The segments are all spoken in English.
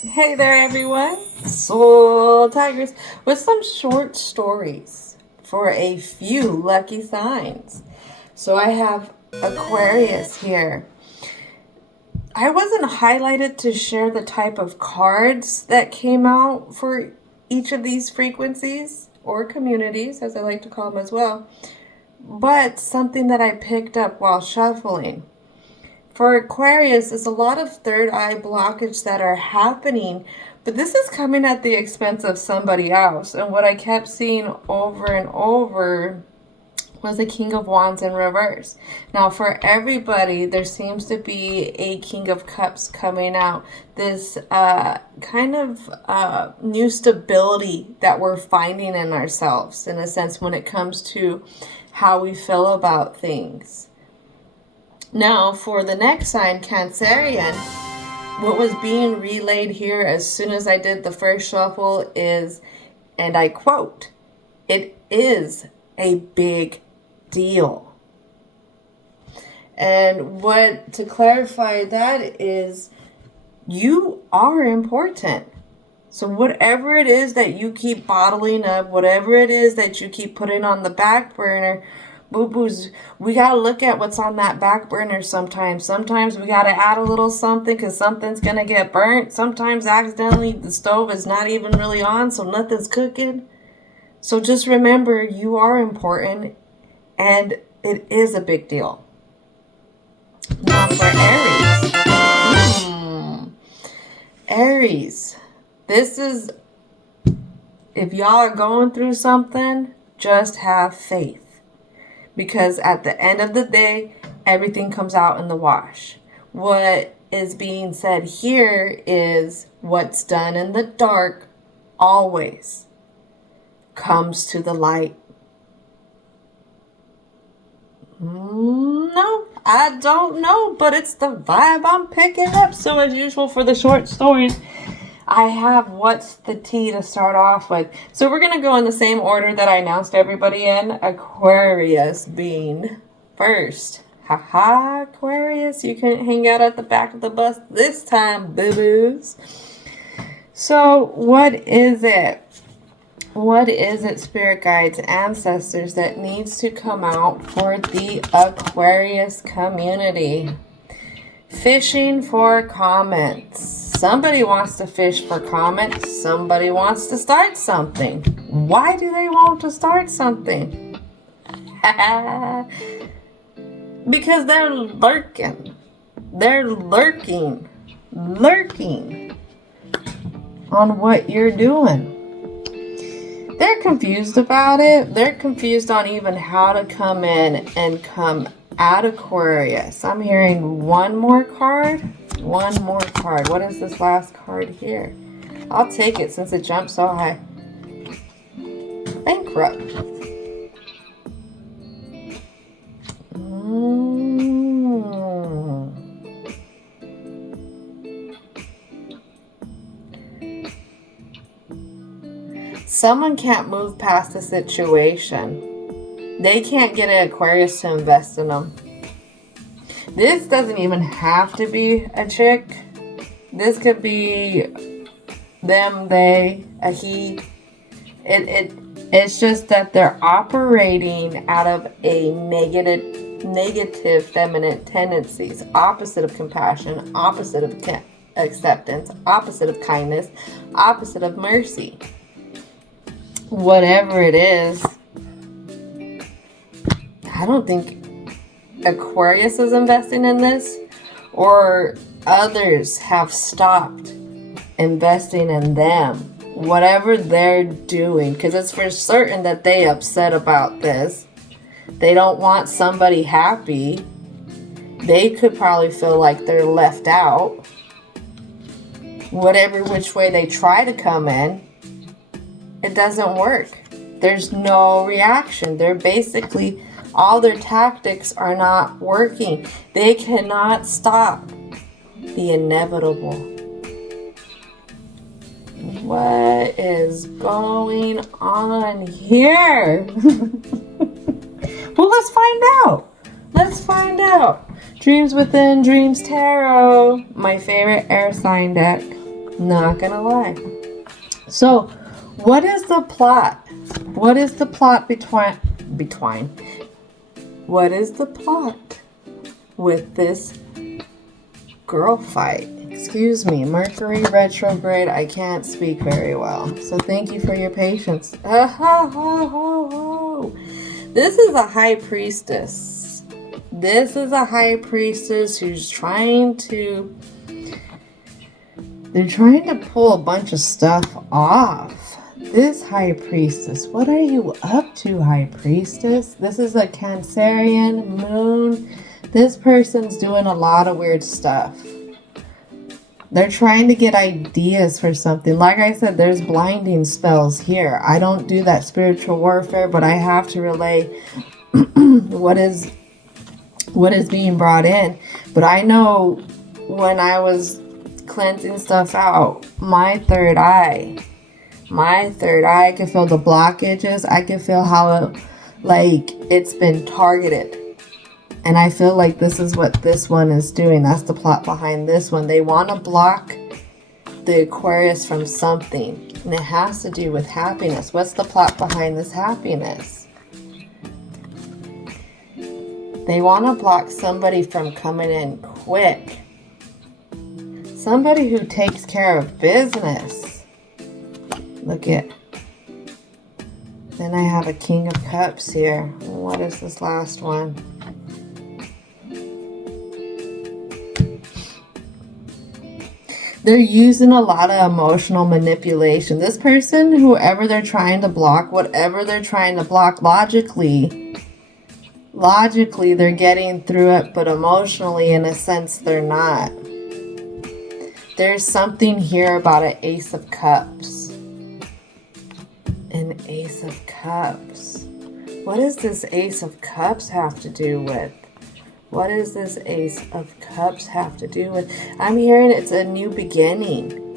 Hey there, everyone. Soul Tigers with some short stories for a few lucky signs. So I have Aquarius here. I wasn't highlighted to share the type of cards that came out for each of these frequencies or communities, as I like to call them as well, but something that I picked up while shuffling. For Aquarius, there's a lot of third eye blockage that are happening, but this is coming at the expense of somebody else. And what I kept seeing over and over was the King of Wands in reverse. Now, for everybody, there seems to be a King of Cups coming out. This kind of new stability that we're finding in ourselves, in a sense, when it comes to how we feel about things. Now, for the next sign, Cancerian, what was being relayed here as soon as I did the first shuffle is, and I quote, "It is a big deal." And what to clarify that is, you are important. So whatever it is that you keep bottling up, whatever it is that you keep putting on the back burner, boo-boos, we got to look at what's on that back burner sometimes. Sometimes we got to add a little something because something's going to get burnt. Sometimes accidentally the stove is not even really on, so nothing's cooking. So just remember, you are important, and it is a big deal. Now for Aries. Aries. This is, if y'all are going through something, just have faith. Because at the end of the day, everything comes out in the wash. What is being said here is what's done in the dark always comes to the light. No, I don't know, but it's the vibe I'm picking up. So as usual for the short stories, I have what's the tea to start off with. So we're going to go in the same order that I announced everybody in. Aquarius being first. Haha, Aquarius, you couldn't hang out at the back of the bus this time, boo-boos. So what is it? What is it, spirit guides, ancestors, that needs to come out for the Aquarius community? Fishing for comments. Somebody wants to fish for comments. Somebody wants to start something. Why do they want to start something? Because they're lurking. They're lurking on what you're doing. They're confused about it. They're confused on even how to come in and come at Aquarius. I'm hearing one more card. One more card. What is this last card here? I'll take it since it jumped so high. Bankrupt. Someone can't move past the situation. They can't get an Aquarius to invest in them. This doesn't even have to be a chick. This could be them, they, a he. It's just that they're operating out of a negative feminine tendencies, opposite of compassion, opposite of acceptance, opposite of kindness, opposite of mercy. Whatever it is, I don't think Aquarius is investing in this, or others have stopped investing in them. Whatever they're doing, because it's for certain that they upset about this. They don't want somebody happy. They could probably feel like they're left out. Whatever which way they try to come in, it doesn't work. There's no reaction. They're basically, all their tactics are not working. They cannot stop the inevitable. What is going on here? Well, let's find out. Let's find out. Dreams Within Dreams Tarot, my favorite air sign deck. Not gonna lie. So, what is the plot? What is the plot what is the plot with this girl fight? Excuse me, Mercury retrograde. I can't speak very well. So thank you for your patience. This is a high priestess. This is a high priestess who's they're trying to pull a bunch of stuff off. This high priestess, what are you up to, high priestess? This is a Cancerian moon. This person's doing a lot of weird stuff. They're trying to get ideas for something. Like I said, there's blinding spells here. I don't do that spiritual warfare, but I have to relay what is being brought in. But I know when I was cleansing stuff out, my third eye, I can feel the blockages. I can feel how it's been targeted. And I feel like this is what this one is doing. That's the plot behind this one. They want to block the Aquarius from something. And it has to do with happiness. What's the plot behind this happiness? They want to block somebody from coming in quick. Somebody who takes care of business. Look at. Then I have a King of Cups here. What is this last one? They're using a lot of emotional manipulation. This person, whoever they're trying to block, whatever they're trying to block, logically they're getting through it, but emotionally, in a sense, they're not. There's something here about an Ace of Cups. An Ace of Cups. What does this Ace of Cups have to do with? What does this Ace of Cups have to do with? I'm hearing it's a new beginning.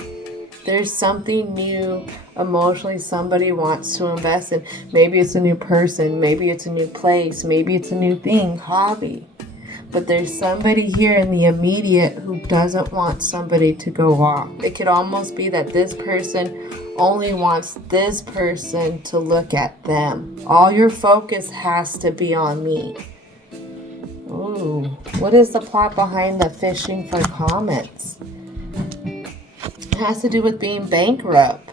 There's something new emotionally somebody wants to invest in. Maybe it's a new person. Maybe it's a new place. Maybe it's a new thing, hobby. But there's somebody here in the immediate who doesn't want somebody to go off. It could almost be that this person only wants this person to look at them. All your focus has to be on me. Ooh, what is the plot behind the fishing for comments? It has to do with being bankrupt.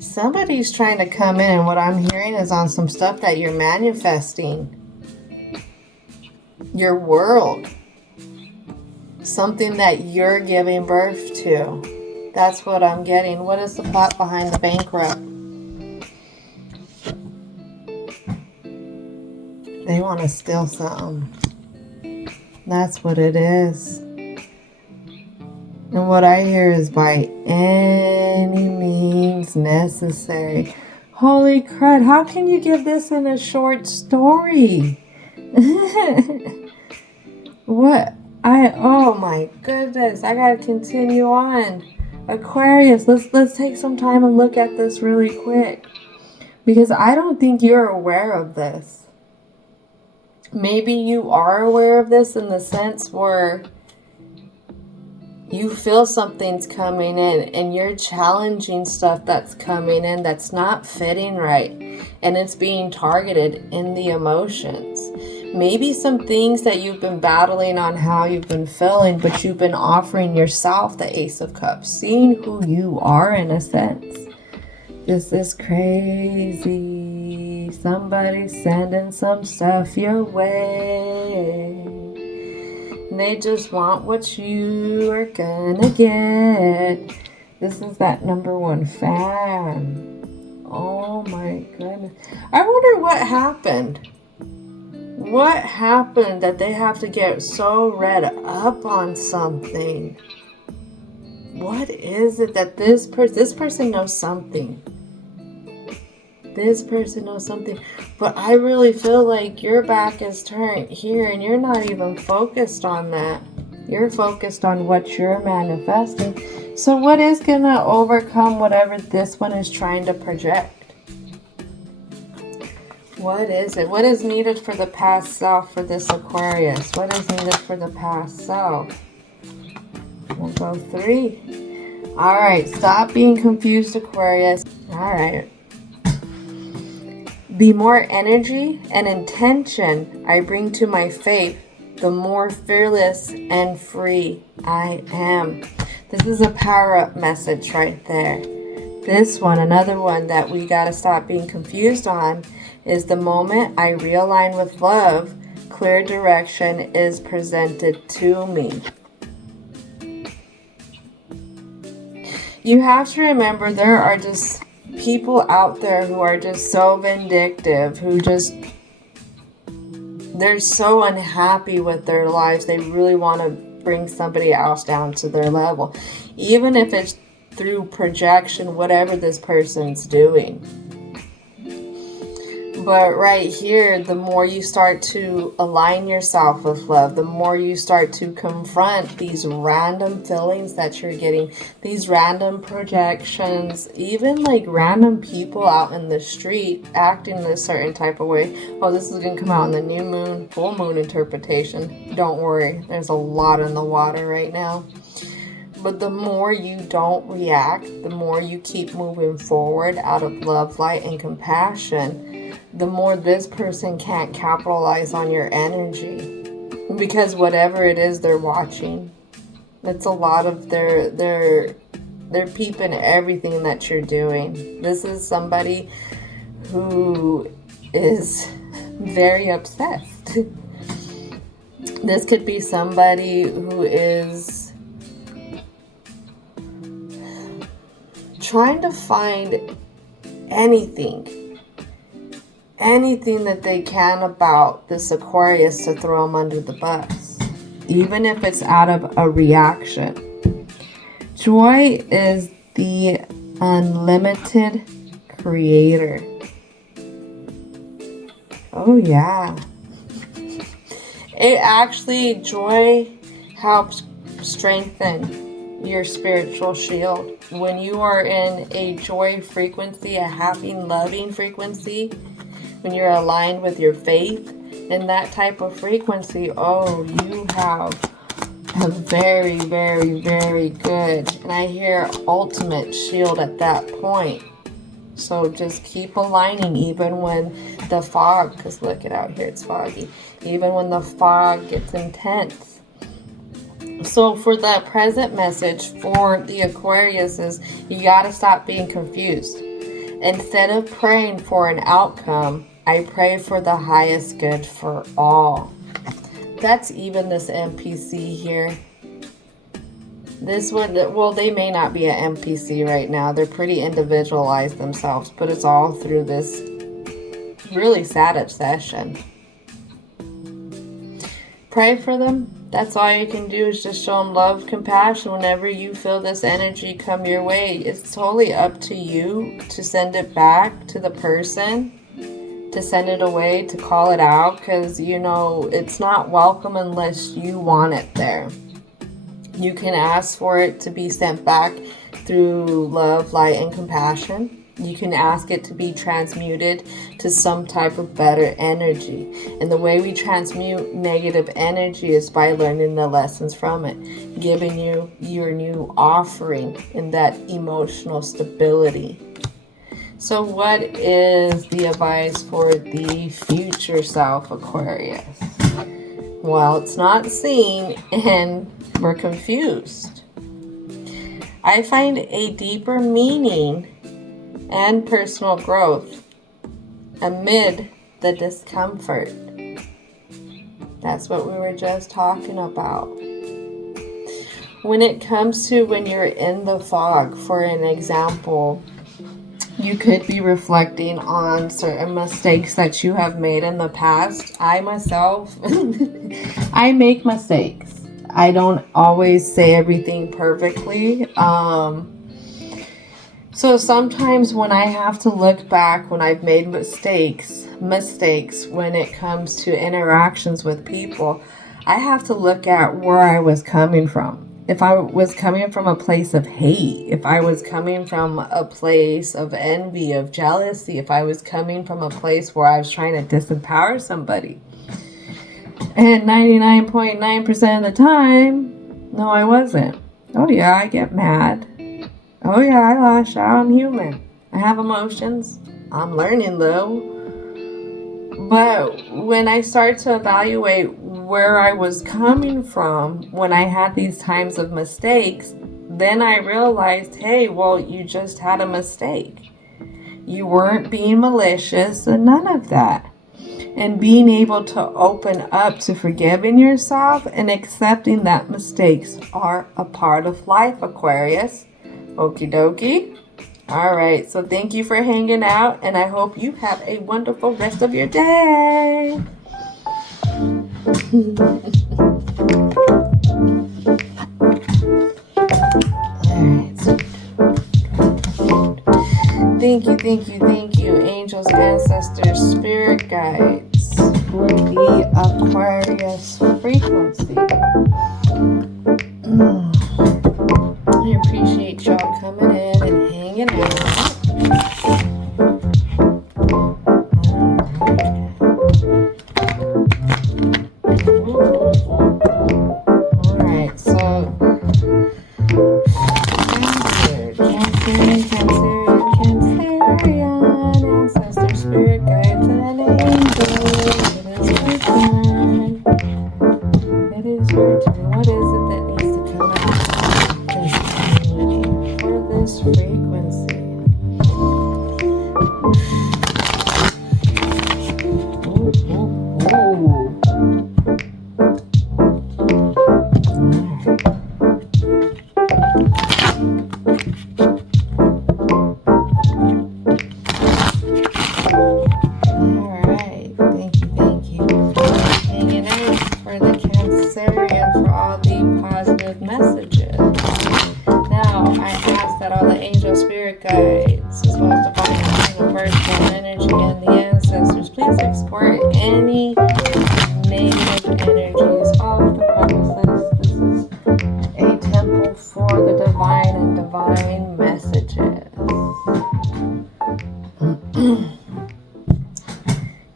Somebody's trying to come in, and what I'm hearing is on some stuff that you're manifesting. Your world. Something that you're giving birth to. That's what I'm getting. What is the plot behind the bankrupt? They want to steal something. That's what it is. And what I hear is by any means necessary. Holy crud, how can you give this in a short story? What? Oh my goodness, I gotta continue on. Aquarius, let's take some time and look at this really quick. Because I don't think you're aware of this. Maybe you are aware of this in the sense where you feel something's coming in and you're challenging stuff that's coming in that's not fitting right, and it's being targeted in the emotions. Maybe some things that you've been battling on how you've been feeling, but you've been offering yourself the Ace of Cups, seeing who you are in a sense. This is crazy. Somebody's sending some stuff your way. They just want what you are gonna get. This is that #1 fan. Oh my goodness. I wonder what happened. What happened that they have to get so read up on something? What is it that this person knows something? This person knows something. But I really feel like your back is turned here and you're not even focused on that. You're focused on what you're manifesting. So what is going to overcome whatever this one is trying to project? What is it? What is needed for the past self for this Aquarius? What is needed for the past self? We'll go 3. All right, stop being confused, Aquarius. All right. The more energy and intention I bring to my faith, the more fearless and free I am. This is a power-up message right there. This one, another one that we got to stop being confused on, is the moment I realign with love, clear direction is presented to me. You have to remember there are just people out there who are just so vindictive, they're so unhappy with their lives. They really want to bring somebody else down to their level, even if it's through projection, whatever this person's doing. But right here, the more you start to align yourself with love, the more you start to confront these random feelings that you're getting, these random projections, even like random people out in the street acting in a certain type of way. Oh, this is going to come out in the new moon, full moon interpretation. Don't worry, there's a lot in the water right now. But the more you don't react, the more you keep moving forward out of love, light, and compassion, the more this person can't capitalize on your energy. Because whatever it is they're watching, it's a lot of they're peeping everything that you're doing. This is somebody who is very obsessed. This could be somebody who is trying to find anything that they can about this Aquarius to throw them under the bus, even if it's out of a reaction. Joy is the unlimited creator. Oh yeah. Joy helps strengthen your spiritual shield. When you are in a joy frequency, a happy, loving frequency, when you're aligned with your faith in that type of frequency, you have a very, very, very good, and I hear ultimate shield at that point. So just keep aligning even when the fog, because look it out here, it's foggy, even when the fog gets intense. So for the present message for the Aquarius is you got to stop being confused. Instead of praying for an outcome, I pray for the highest good for all. That's even this NPC here. This one, well, they may not be an NPC right now. They're pretty individualized themselves, but it's all through this really sad obsession. Pray for them. That's all you can do is just show them love, compassion whenever you feel this energy come your way. It's totally up to you to send it back to the person, to send it away, to call it out, because it's not welcome unless you want it there. You can ask for it to be sent back through love, light, and compassion. You can ask it to be transmuted to some type of better energy. And the way we transmute negative energy is by learning the lessons from it, giving you your new offering in that emotional stability. So what is the advice for the future self, Aquarius? Well, it's not seen and we're confused. I find a deeper meaning and personal growth amid the discomfort. That's what we were just talking about. When it comes to when you're in the fog, for an example, you could be reflecting on certain mistakes that you have made in the past. I myself, I make mistakes. I don't always say everything perfectly. So sometimes when I have to look back when I've made mistakes when it comes to interactions with people, I have to look at where I was coming from. if I was coming from a place of hate, if I was coming from a place of envy, of jealousy, if I was coming from a place where I was trying to disempower somebody. And 99.9% of the time, no, I wasn't. Oh yeah, I get mad. Oh yeah, I lash out. I'm human. I have emotions. I'm learning though. But when I start to evaluate where I was coming from when I had these times of mistakes, then I realized, hey, well, you just had a mistake. You weren't being malicious and none of that. And being able to open up to forgiving yourself and accepting that mistakes are a part of life, Aquarius. Okie dokie. All right, so thank you for hanging out, and I hope you have a wonderful rest of your day. Thank you, angels, ancestors, spirit guides, for the Aquarius frequency. I appreciate y'all coming in and hanging out. Alright, so Cancerian, ancestor, spirit guides, and angels. It is your turn. What is it that needs to come out this community for this frequency?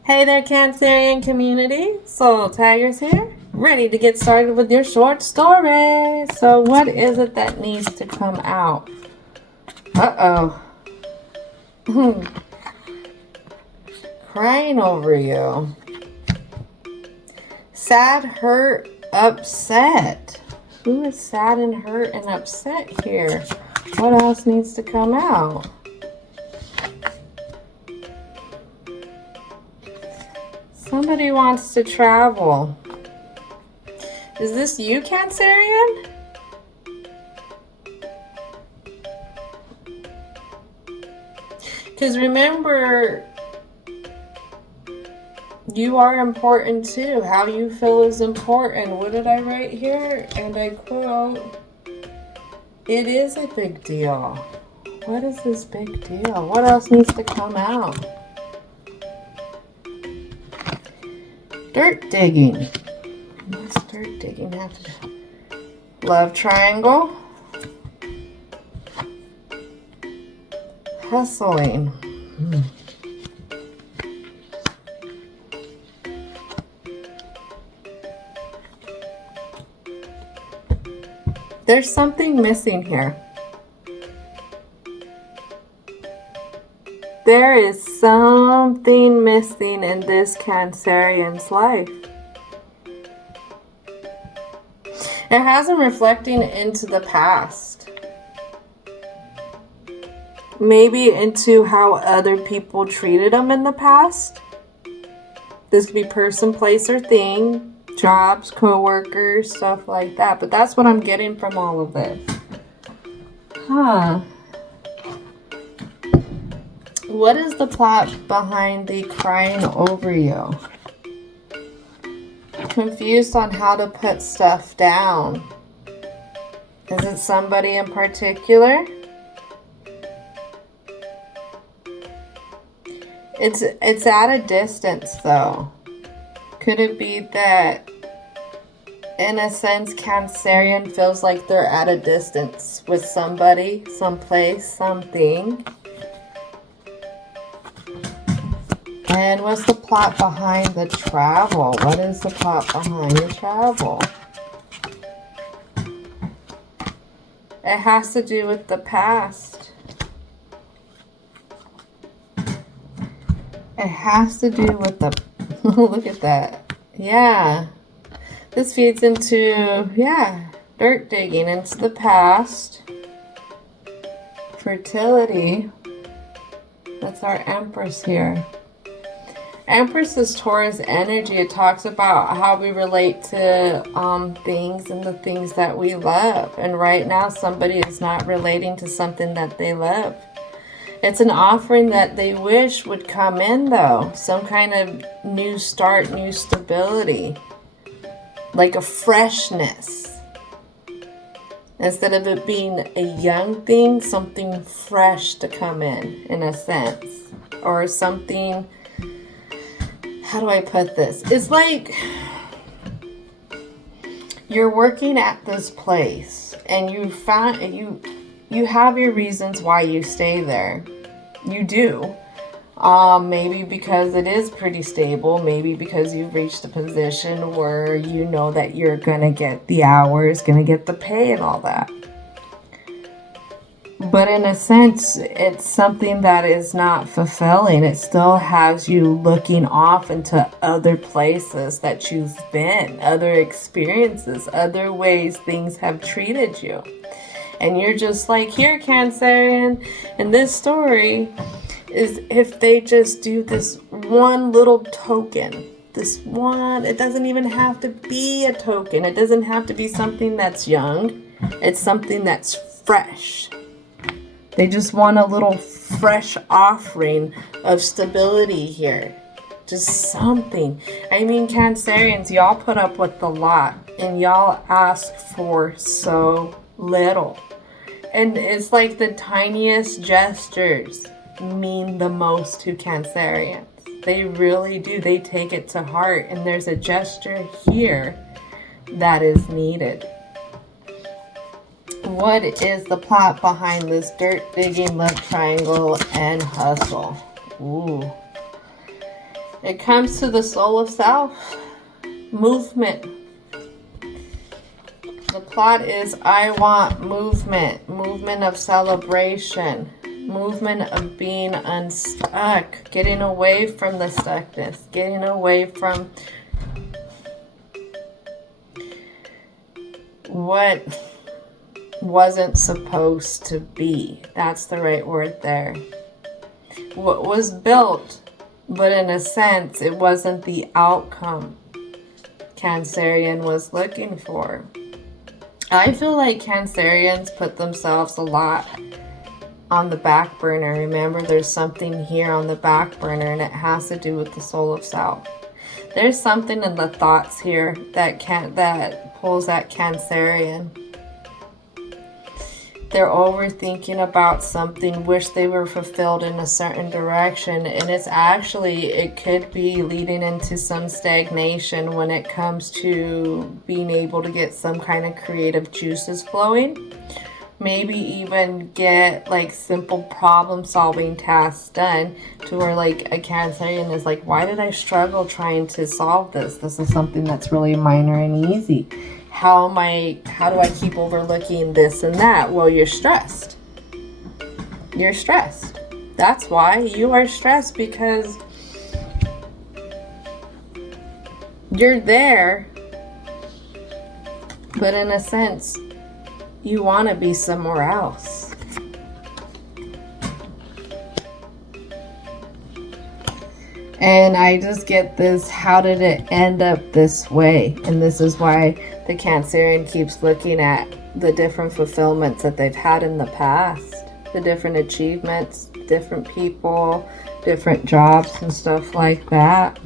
Hey there, Cancerian community. Soul Tigers here, ready to get started with your short story. So what is it that needs to come out? Crying over you. Sad, hurt, upset. Who is sad and hurt and upset here? What else needs to come out? Somebody wants to travel. Is this you, Cancerian? Because remember, you are important too. How you feel is important. What did I write here? And I quote, it is a big deal. What is this big deal? What else needs to come out? Dirt digging. What's dirt digging have to do? Love triangle. Hustling. There's something missing here. There is something missing in this Cancerian's life. It has him reflecting into the past. Maybe into how other people treated him in the past. This could be person, place, or thing. Jobs, co-workers, stuff like that. But that's what I'm getting from all of this. What is the plot behind the crying over you? Confused on how to put stuff down. Is it somebody in particular? It's at a distance though. Could it be that in a sense, Cancerian feels like they're at a distance with somebody, someplace, something. And what's the plot behind the travel? What is the plot behind the travel? It has to do with the past. It has to do with the... Look at that. Yeah. This feeds into, yeah, dirt digging into the past. Fertility. That's our Empress here. Empress is Taurus energy. It talks about how we relate to things and the things that we love. And right now, somebody is not relating to something that they love. It's an offering that they wish would come in, though. Some kind of new start, new stability. Like a freshness. Instead of it being a young thing, something fresh to come in a sense. Or something... How do I put this? It's like you're working at this place and you have your reasons why you stay there. You do. Maybe because it is pretty stable. Maybe because you've reached a position where you know that you're going to get the hours, going to get the pay and all that. But in a sense, it's something that is not fulfilling. It still has you looking off into other places that you've been, other experiences, other ways things have treated you. And you're just like, here, Cancerian, in this story, is if they just do this one little token, this one, it doesn't even have to be a token. It doesn't have to be something that's young. It's something that's fresh. They just want a little fresh offering of stability here. Just something. I mean, Cancerians, y'all put up with a lot. And y'all ask for so little. And it's like the tiniest gestures mean the most to Cancerians. They really do. They take it to heart. And there's a gesture here that is needed. What is the plot behind this dirt digging, love triangle, and hustle? Ooh. It comes to the soul of self. Movement. The plot is I want movement. Movement of celebration. Movement of being unstuck. Getting away from the stuckness. Getting away from what wasn't supposed to be. That's the right word there. What was built, but in a sense, it wasn't the outcome Cancerian was looking for. I feel like Cancerians put themselves a lot on the back burner. Remember, there's something here on the back burner, and it has to do with the soul of self. There's something in the thoughts here that pulls at Cancerian. They're overthinking about something, wish they were fulfilled in a certain direction, and it could be leading into some stagnation when it comes to being able to get some kind of creative juices flowing. Maybe even get like simple problem solving tasks done to where like a Cancerian is like, why did I struggle trying to solve this? This is something that's really minor and easy. How do I keep overlooking this and that? Well, you're stressed. You're stressed. That's why you are stressed, because you're there, but in a sense, you want to be somewhere else. And I just get this, how did it end up this way? And this is why the Cancerian keeps looking at the different fulfillments that they've had in the past. The different achievements, different people, different jobs and stuff like that.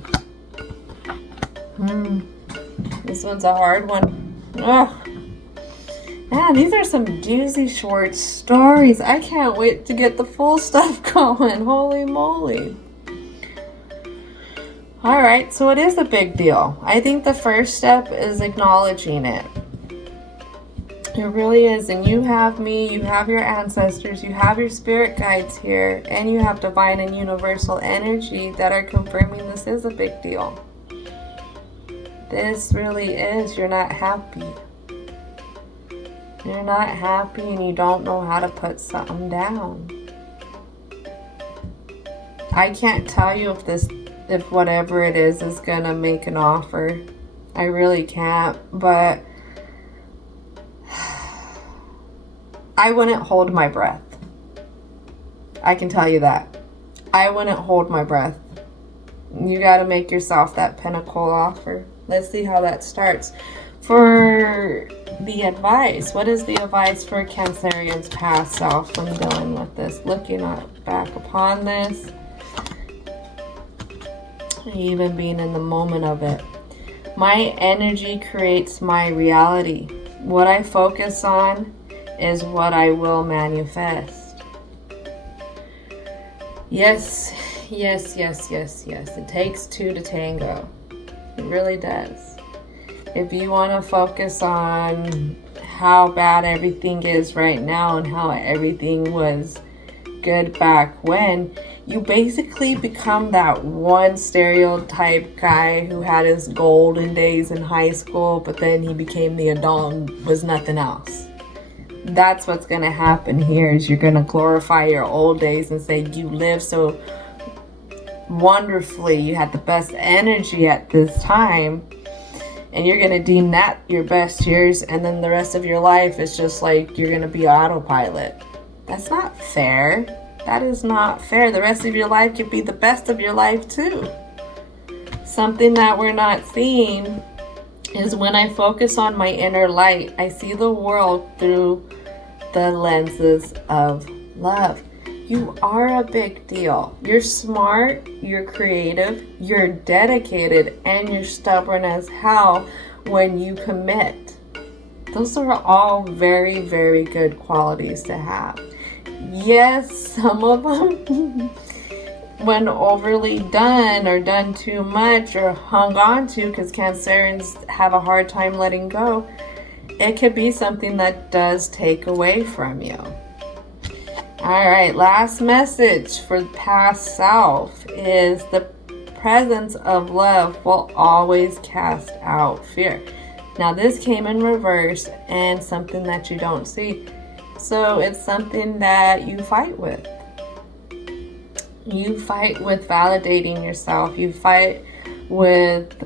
This one's a hard one. Oh, man, these are some doozy short stories. I can't wait to get the full stuff going. Holy moly. All right, so it is a big deal. I think the first step is acknowledging it. It really is. And you have me, you have your ancestors, you have your spirit guides here, and you have divine and universal energy that are confirming this is a big deal. This really is. You're not happy. You're not happy and you don't know how to put something down. I can't tell you if whatever it is gonna make an offer. I really can't, but I wouldn't hold my breath. I can tell you that. I wouldn't hold my breath. You gotta make yourself that pinnacle offer. Let's see how that starts. For the advice, what is the advice for Cancerian's past self when dealing with this? Looking back upon this, even being in the moment of it. My energy creates my reality. What I focus on is what I will manifest. Yes, yes, yes, yes, yes. It takes two to tango. It really does. If you want to focus on how bad everything is right now and how everything was good back when, you basically become that one stereotype guy who had his golden days in high school, but then he became the adult and was nothing else. That's what's going to happen here, is you're going to glorify your old days and say you lived so wonderfully, you had the best energy at this time, and you're going to deem that your best years, and then the rest of your life is just like you're going to be autopilot. That's not fair. That is not fair. The rest of your life could be the best of your life too. Something that we're not seeing is when I focus on my inner light, I see the world through the lenses of love. You are a big deal. You're smart, you're creative, you're dedicated, and you're stubborn as hell when you commit. Those are all very, very good qualities to have. Yes, some of them, when overly done or done too much or hung on to, because Cancerians have a hard time letting go, it could be something that does take away from you. All right, last message for the past self is the presence of love will always cast out fear. Now this came in reverse and something that you don't see. So it's something that you fight with. You fight with validating yourself. You fight with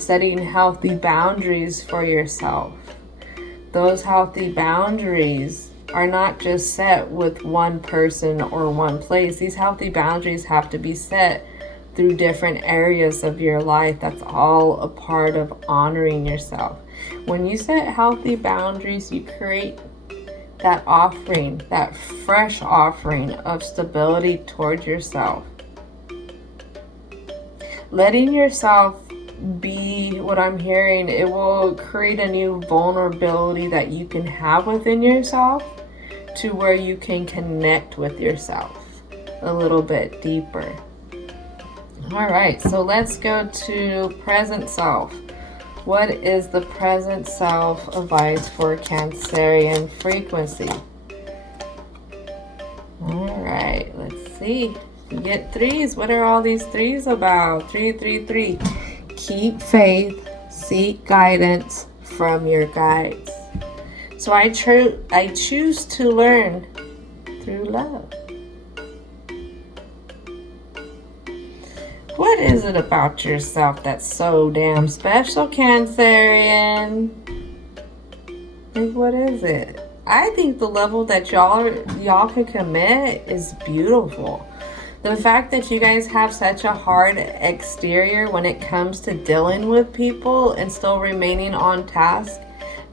setting healthy boundaries for yourself. Those healthy boundaries are not just set with one person or one place. These healthy boundaries have to be set through different areas of your life. That's all a part of honoring yourself. When you set healthy boundaries, you create that offering, that fresh offering of stability towards yourself. Letting yourself be what I'm hearing, it will create a new vulnerability that you can have within yourself to where you can connect with yourself a little bit deeper. All right, so let's go to present self. What is the present self advice for Cancerian frequency? All right, let's see. You get threes. What are all these threes about? 3, 3, 3. Keep faith, seek guidance from your guides. So I choose to learn through love. What is it about yourself that's so damn special, Cancerian? Like, what is it? I think the level that y'all can commit is beautiful. The fact that you guys have such a hard exterior when it comes to dealing with people and still remaining on task,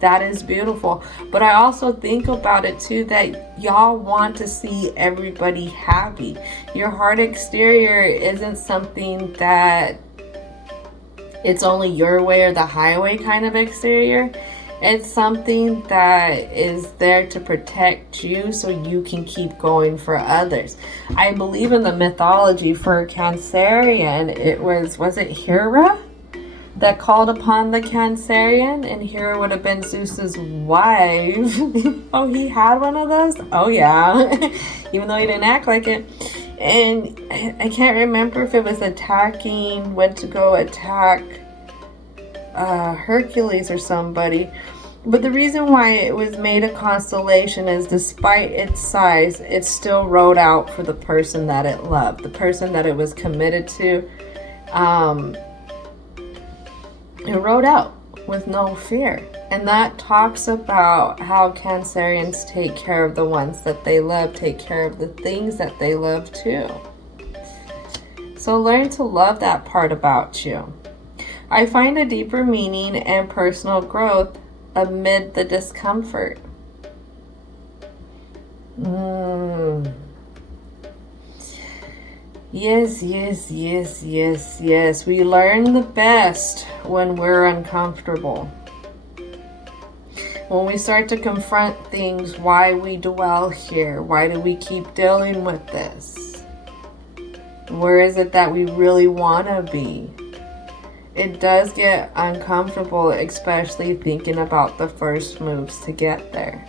that is beautiful. But I also think about it too, that y'all want to see everybody happy. Your hard exterior isn't something that it's only your way or the highway kind of exterior. It's something that is there to protect you so you can keep going for others. I believe in the mythology for Cancerian, it was it Hera that called upon the Cancerian? And Hera would have been Zeus's wife. Oh, he had one of those? Oh, yeah. Even though he didn't act like it. And I can't remember if it was went to go attack Hercules or somebody. But the reason why it was made a constellation is despite its size, it still rode out for the person that it loved, the person that it was committed to. It rode out with no fear. And that talks about how Cancerians take care of the ones that they love, take care of the things that they love too. So learn to love that part about you. I find a deeper meaning and personal growth amid the discomfort. Yes, yes, yes, yes, yes. We learn the best when we're uncomfortable. When we start to confront things, why we dwell here, why do we keep dealing with this? Where is it that we really want to be? It does get uncomfortable, especially thinking about the first moves to get there.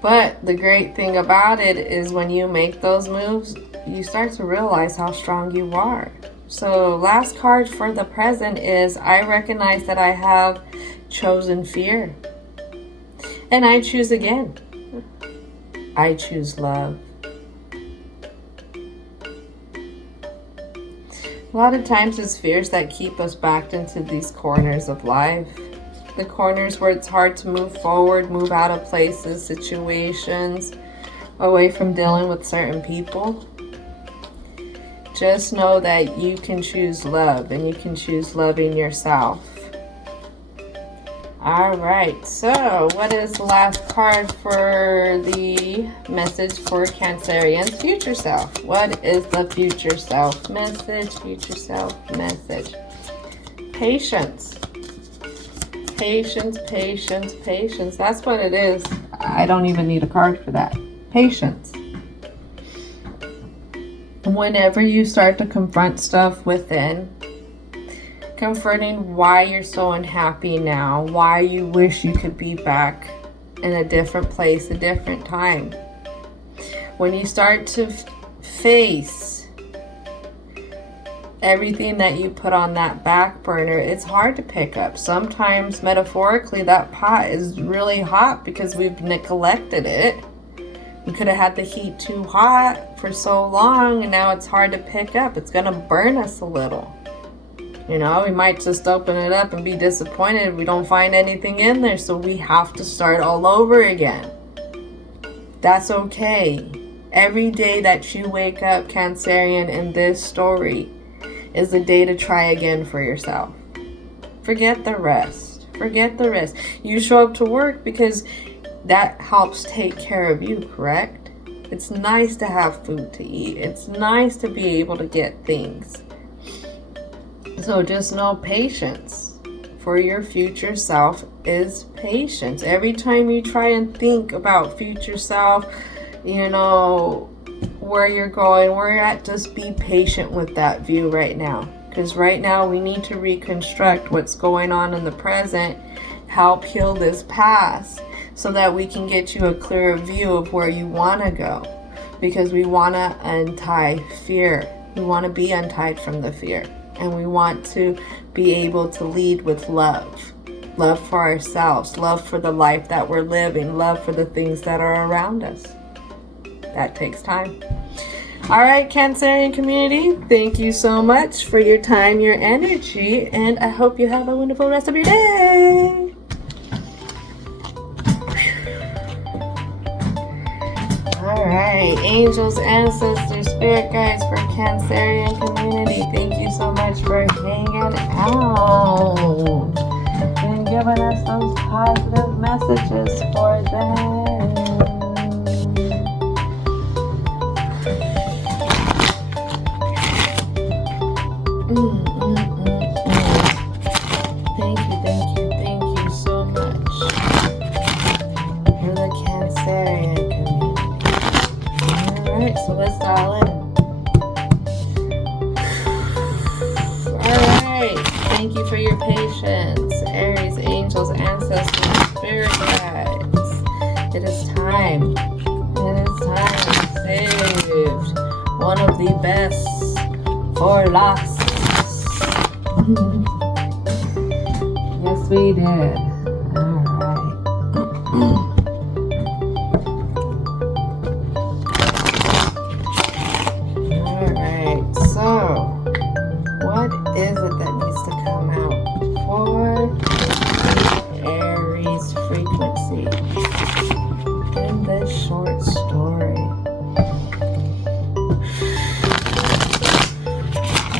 But the great thing about it is when you make those moves, you start to realize how strong you are. So last card for the present is, I recognize that I have chosen fear. And I choose again. I choose love. A lot of times it's fears that keep us backed into these corners of life. The corners where it's hard to move forward, move out of places, situations, away from dealing with certain people. Just know that you can choose love and you can choose loving yourself. All right, so what is the last card for the message for Cancerian's future self? What is the future self message? Future self message. Patience. Patience, patience, patience. That's what it is. I don't even need a card for that. Patience. Whenever you start to confront stuff within, confronting why you're so unhappy now, why you wish you could be back in a different place, a different time. When you start to face everything that you put on that back burner, it's hard to pick up. Sometimes, metaphorically, that pot is really hot because we've neglected it. We could have had the heat too hot for so long, and now it's hard to pick up. It's going to burn us a little. You know, we might just open it up and be disappointed if we don't find anything in there, so we have to start all over again. That's okay. Every day that you wake up, Cancerian, in this story is a day to try again for yourself. Forget the rest. Forget the rest. You show up to work because that helps take care of you, correct? It's nice to have food to eat. It's nice to be able to get things. So just know patience for your future self is patience. Every time you try and think about future self, you know, where you're going, where you're at, just be patient with that view right now. Because right now we need to reconstruct what's going on in the present, help heal this past, so that we can get you a clearer view of where you want to go. Because we want to untie fear. We want to be untied from the fear. And we want to be able to lead with love. Love for ourselves. Love for the life that we're living. Love for the things that are around us. That takes time. All right, Cancerian community, thank you so much for your time, your energy, and I hope you have a wonderful rest of your day. All right, angels, ancestors, spirit guides for Cancerian community, thank you so much for hanging out and giving us those positive messages for them. Thank you for your patience, Aries, angels, ancestors, spirit guides. It is time. It is time. Saved. One of the best for lost. Yes, we did. Alright, so what is it that needs to come out for Aries frequency in this short story?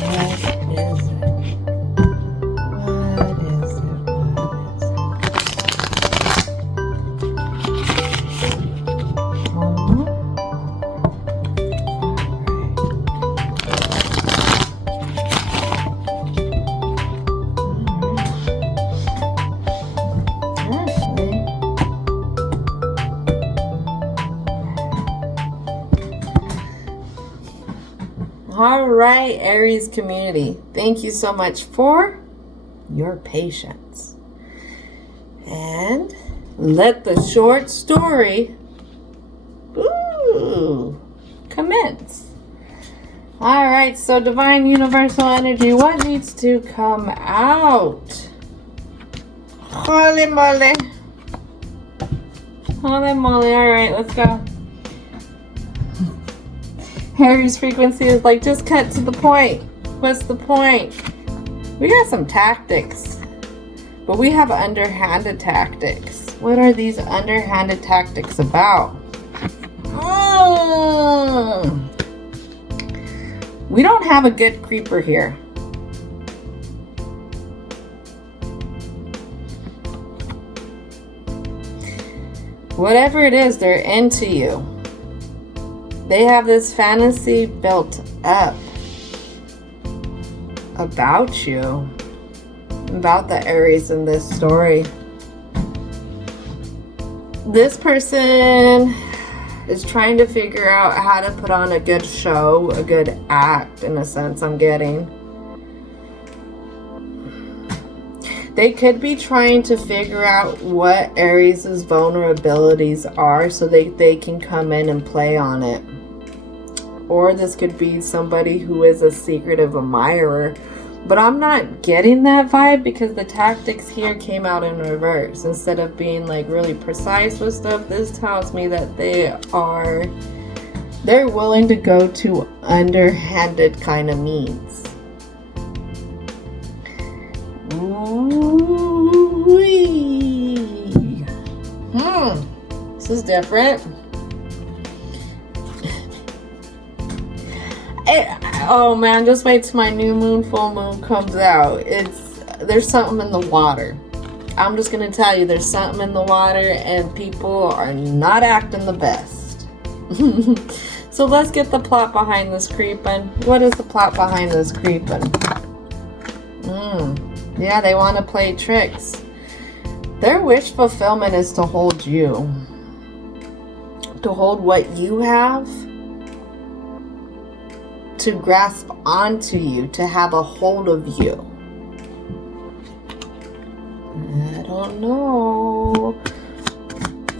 What is it? What is it? What is it? One more? All right, Aries community, thank you so much for your patience. And let the short story commence. All right, so divine universal energy, what needs to come out? Holy moly. Holy moly. All right, let's go. Aries frequency is like, just cut to the point. What's the point? We got some tactics, but we have underhanded tactics. What are these underhanded tactics about? We don't have a good creeper here. Whatever it is, they're into you. They have this fantasy built up about you, about the Aries in this story. This person is trying to figure out how to put on a good show, a good act, in a sense, I'm getting. They could be trying to figure out what Aries' vulnerabilities are so they can come in and play on it. Or this could be somebody who is a secretive admirer. But I'm not getting that vibe because the tactics here came out in reverse. Instead of being like really precise with stuff, this tells me that they're willing to go to underhanded kind of means. Ooh-wee. This is different. Oh man, just wait till my new moon, full moon comes out. There's something in the water. I'm just gonna tell you, there's something in the water and people are not acting the best. So let's get the plot behind this creeping. What is the plot behind this creeping? Yeah, they want to play tricks. Their wish fulfillment is to hold you. To hold what you have. To grasp onto you, to have a hold of you. I don't know.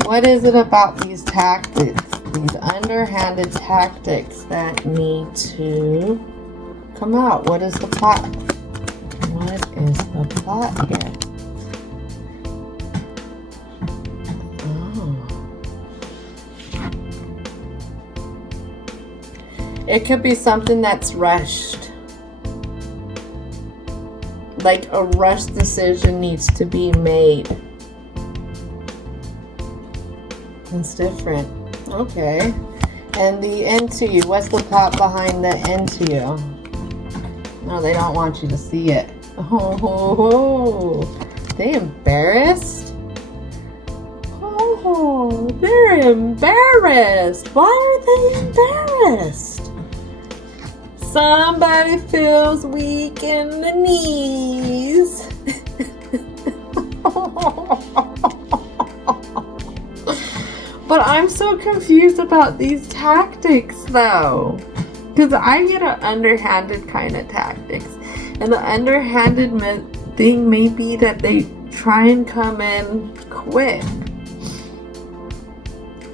What is it about these tactics, these underhanded tactics that need to come out? What is the plot? What is the plot here? It could be something that's rushed. Like a rushed decision needs to be made. It's different. Okay. And the into you. What's the plot behind the into you? No, they don't want you to see it. Oh, they embarrassed? Oh, they're embarrassed. Why are they embarrassed? Somebody feels weak in the knees. But I'm so confused about these tactics though. Because I get an underhanded kind of tactics. And the underhanded thing may be that they try and come in quick.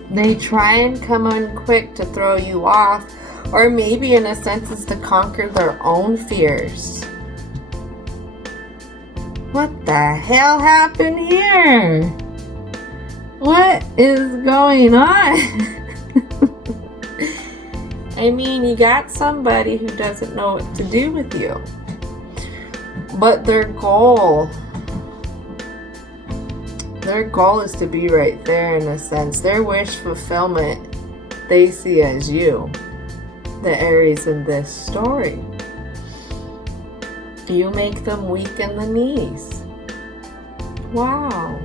They try and come in quick to throw you off, or maybe in a sense it's to conquer their own fears. What the hell happened here? What is going on? I mean, you got somebody who doesn't know what to do with you. But their goal is to be right there in a sense. Their wish fulfillment, they see as you, the Aries in this story. You make them weak in the knees. Wow.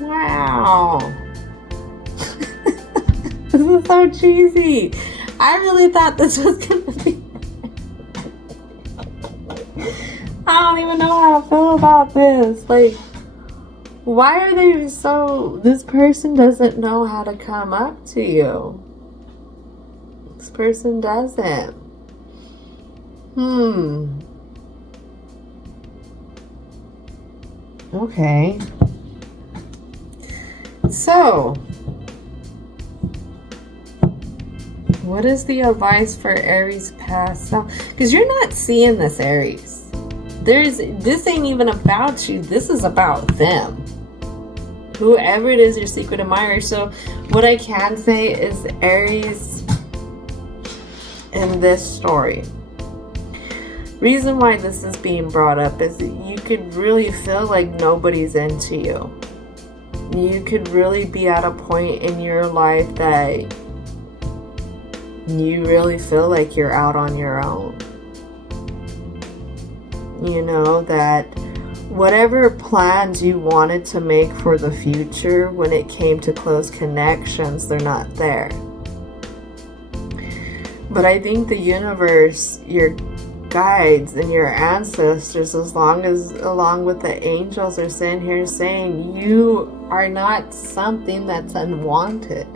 Wow. This is so cheesy. I really thought this was gonna be. I don't even know how to feel about this. Like, why are they so... This person doesn't know how to come up to you. This person doesn't. Okay. So, what is the advice for Aries past self? Because you're not seeing this, Aries. This ain't even about you. This is about them. Whoever it is, your secret admirer. So what I can say is Aries in this story. Reason why this is being brought up is that you could really feel like nobody's into you. You could really be at a point in your life that you really feel like you're out on your own. You know, that whatever plans you wanted to make for the future, when it came to close connections, they're not there. But I think the universe, your guides and your ancestors, along with the angels, are sitting here saying you are not something that's unwanted.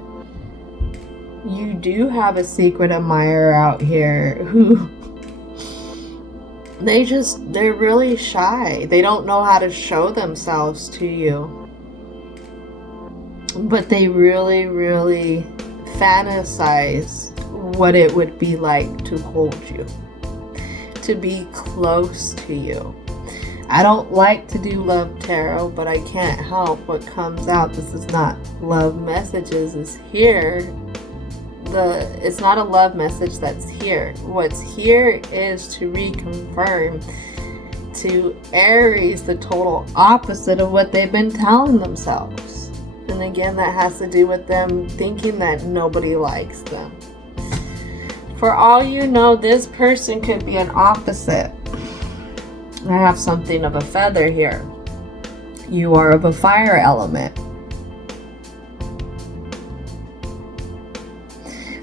You do have a secret admirer out here who they're really shy. They don't know how to show themselves to you. But they really, really fantasize what it would be like to hold you, to be close to you. I don't like to do love tarot, but I can't help what comes out. This is not love messages, is here. It's not a love message that's here. What's here is to reconfirm to Aries the total opposite of what they've been telling themselves. And again, that has to do with them thinking that nobody likes them. For all you know, this person could be an opposite. I have something of a feather here. You are of a fire element.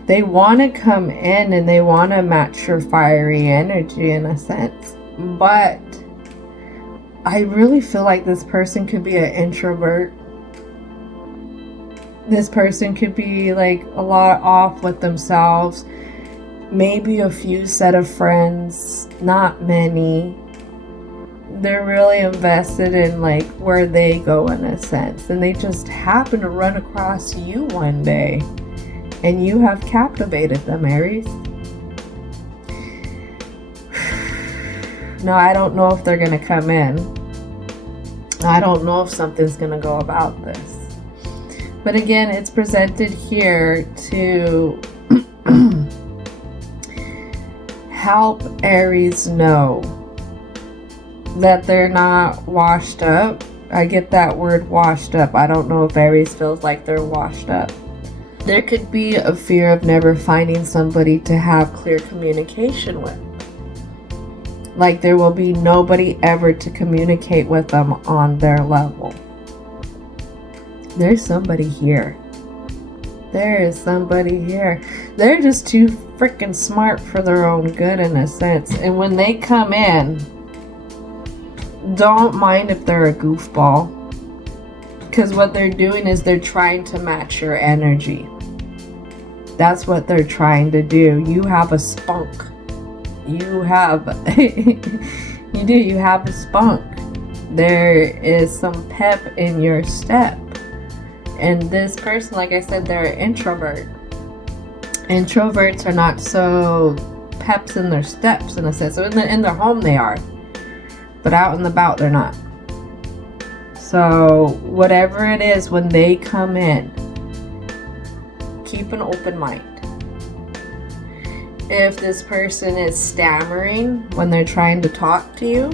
They want to come in and they want to match your fiery energy in a sense. But I really feel like this person could be an introvert. This person could be like a lot off with themselves. Maybe a few set of friends, not many. They're really invested in like where they go in a sense. And they just happen to run across you one day. And you have captivated them, Aries. No, I don't know if they're going to come in. I don't know if something's going to go about this. But again, it's presented here to help Aries know that they're not washed up. I get that word washed up. I don't know if Aries feels like they're washed up. There could be a fear of never finding somebody to have clear communication with. Like there will be nobody ever to communicate with them on their level. There's somebody here. There is somebody here. They're just too freaking smart for their own good in a sense. And when they come in, don't mind if they're a goofball. Because what they're doing is they're trying to match your energy. That's what they're trying to do. You have a spunk. You have You do. You have a spunk. There is some pep in your step. And this person, like I said, they're an introvert. Introverts are not so peps in their steps, in a sense. So in their home they are. But out and about they're not. So whatever it is, when they come in, keep an open mind. If this person is stammering when they're trying to talk to you,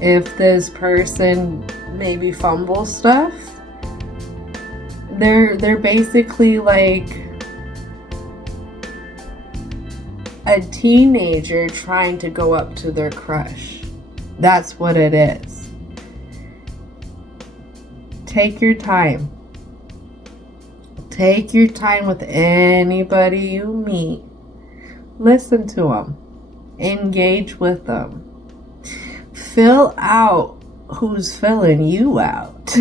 if this person maybe fumbles stuff, they're basically like a teenager trying to go up to their crush. That's what it is. Take your time. Take your time with anybody you meet. Listen to them. Engage with them. Fill out who's filling you out.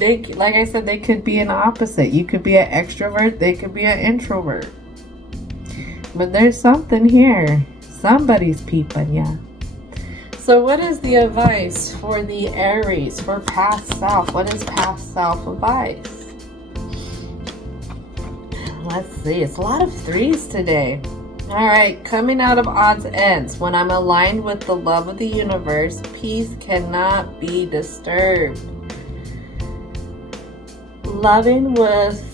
Like I said, they could be an opposite. You could be an extrovert. They could be an introvert. But there's something here. Somebody's peeping, yeah. So what is the advice for the Aries, for past self? What is past self advice? Let's see. It's a lot of threes today. All right. Coming out of odds ends. When I'm aligned with the love of the universe, peace cannot be disturbed. Loving with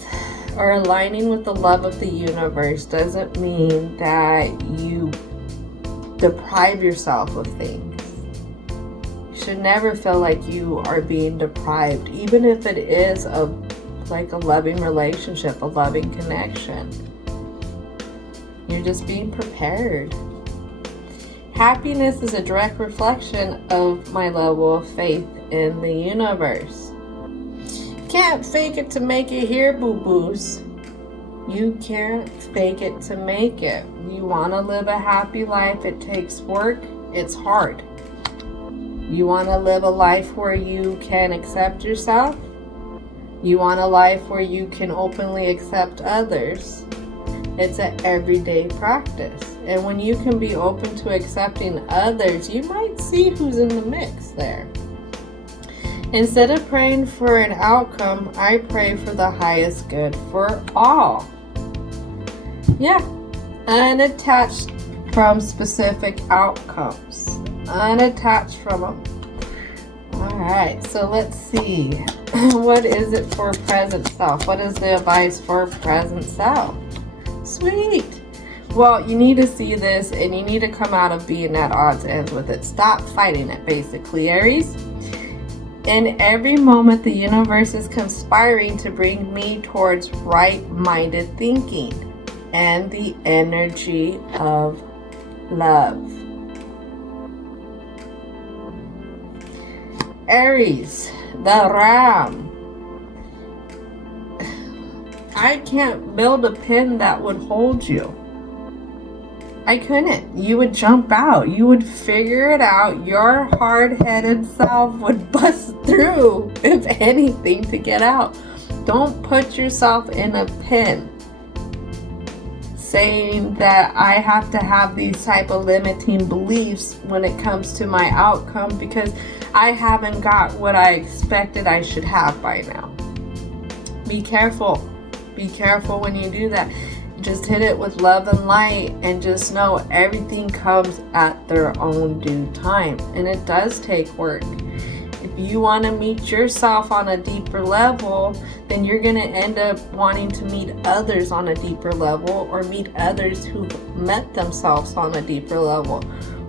or aligning with the love of the universe doesn't mean that you deprive yourself of things. You should never feel like you are being deprived, even if it is like a loving relationship, a loving connection. You're just being prepared. Happiness is a direct reflection of my level of faith in the universe. Can't fake it to make it here, boo-boos. You can't fake it to make it. You want to live a happy life. It takes work. It's hard. You want to live a life where you can accept yourself. You want a life where you can openly accept others. It's an everyday practice. And when you can be open to accepting others, you might see who's in the mix there. Instead of praying for an outcome, I pray for the highest good for all. Yeah, unattached from specific outcomes. Unattached from them. Alright, so let's see. What is it for present self? What is the advice for present self? Sweet. Well, you need to see this and you need to come out of being at odds ends with it. Stop fighting it, basically, Aries. In every moment, the universe is conspiring to bring me towards right-minded thinking and the energy of love. Aries, the Ram. I can't build a pin that would hold you. I couldn't. You would jump out. You would figure it out. Your hard-headed self would bust through, if anything, to get out. Don't put yourself in a pin saying that I have to have these type of limiting beliefs when it comes to my outcome because I haven't got what I expected I should have by now. Be careful. Be careful when you do that. Just hit it with love and light and just know everything comes at their own due time. And it does take work. If you want to meet yourself on a deeper level, then you're going to end up wanting to meet others on a deeper level or meet others who've met themselves on a deeper level.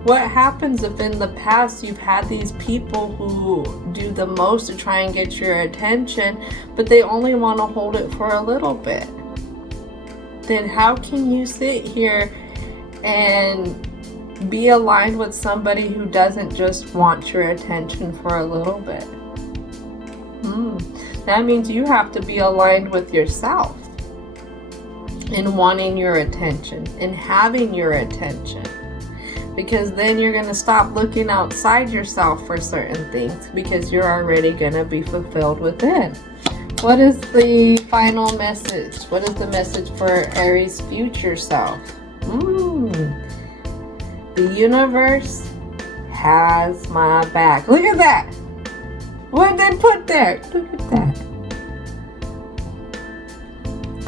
What happens if in the past you've had these people who do the most to try and get your attention, but they only want to hold it for a little bit? Then how can you sit here and be aligned with somebody who doesn't just want your attention for a little bit? That means you have to be aligned with yourself in wanting your attention and having your attention. Because then you're going to stop looking outside yourself for certain things because you're already going to be fulfilled within. What is the final message? What is the message for Aries' future self? The universe has my back. Look at that. What did they put there? Look at that.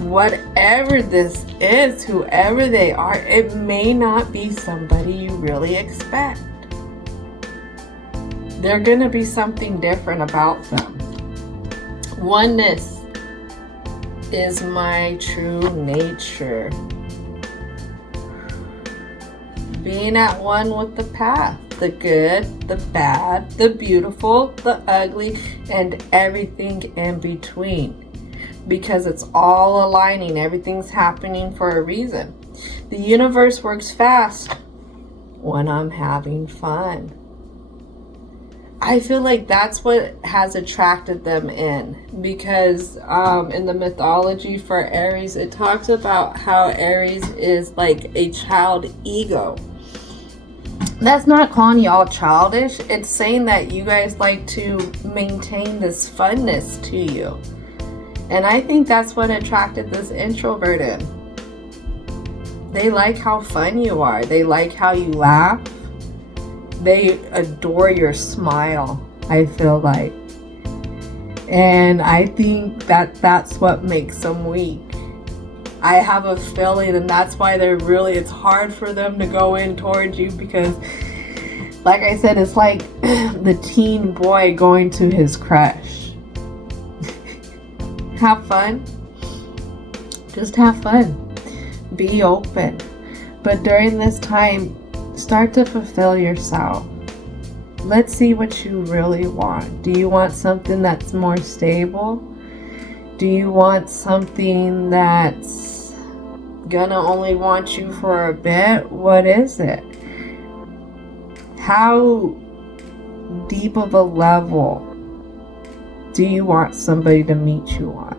Whatever this is, whoever they are, it may not be somebody you really expect. There's going to be something different about them. Oneness is my true nature. Being at one with the path, the good, the bad, the beautiful, the ugly, and everything in between. Because it's all aligning, everything's happening for a reason. The universe works fast when I'm having fun. I feel like that's what has attracted them in, because in the mythology for Aries, it talks about how Aries is like a child ego. That's not calling y'all childish. It's saying that you guys like to maintain this funness to you. And I think that's what attracted this introvert in. They like how fun you are. They like how you laugh. They adore your smile, I feel like. And I think that that's what makes them weak. I have a feeling, and that's why it's hard for them to go in towards you, because like I said, it's like the teen boy going to his crush. Have fun. Just have fun. Be open. But during this time, start to fulfill yourself. Let's see what you really want. Do you want something that's more stable? Do you want something that's gonna only want you for a bit? What is it? How deep of a level do you want somebody to meet you on?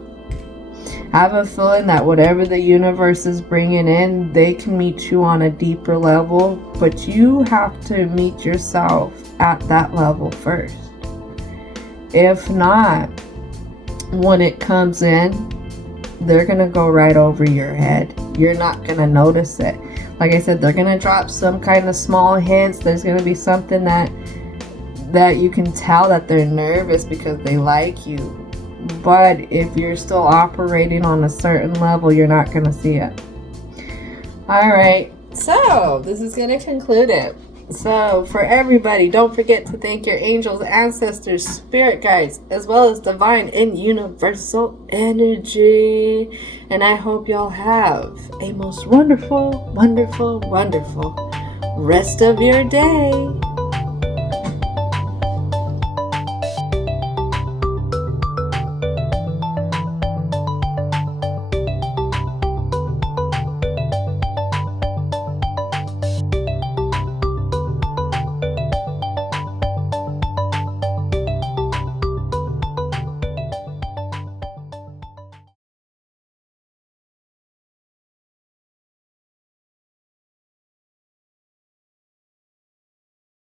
I have a feeling that whatever the universe is bringing in, they can meet you on a deeper level, but you have to meet yourself at that level first. If not, when it comes in, they're going to go right over your head. You're not going to notice it. Like I said, they're going to drop some kind of small hints. There's going to be something that you can tell that they're nervous because they like you. But if you're still operating on a certain level, you're not going to see it. Alright, so this is going to conclude it. So for everybody, don't forget to thank your angels, ancestors, spirit guides, as well as divine and universal energy. And I hope y'all have a most wonderful, wonderful, wonderful rest of your day.